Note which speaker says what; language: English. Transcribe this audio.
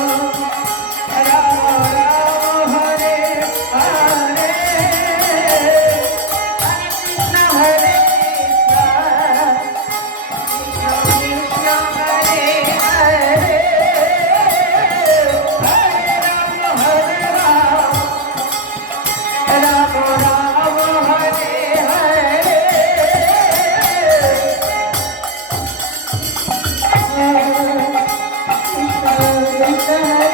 Speaker 1: Oh. the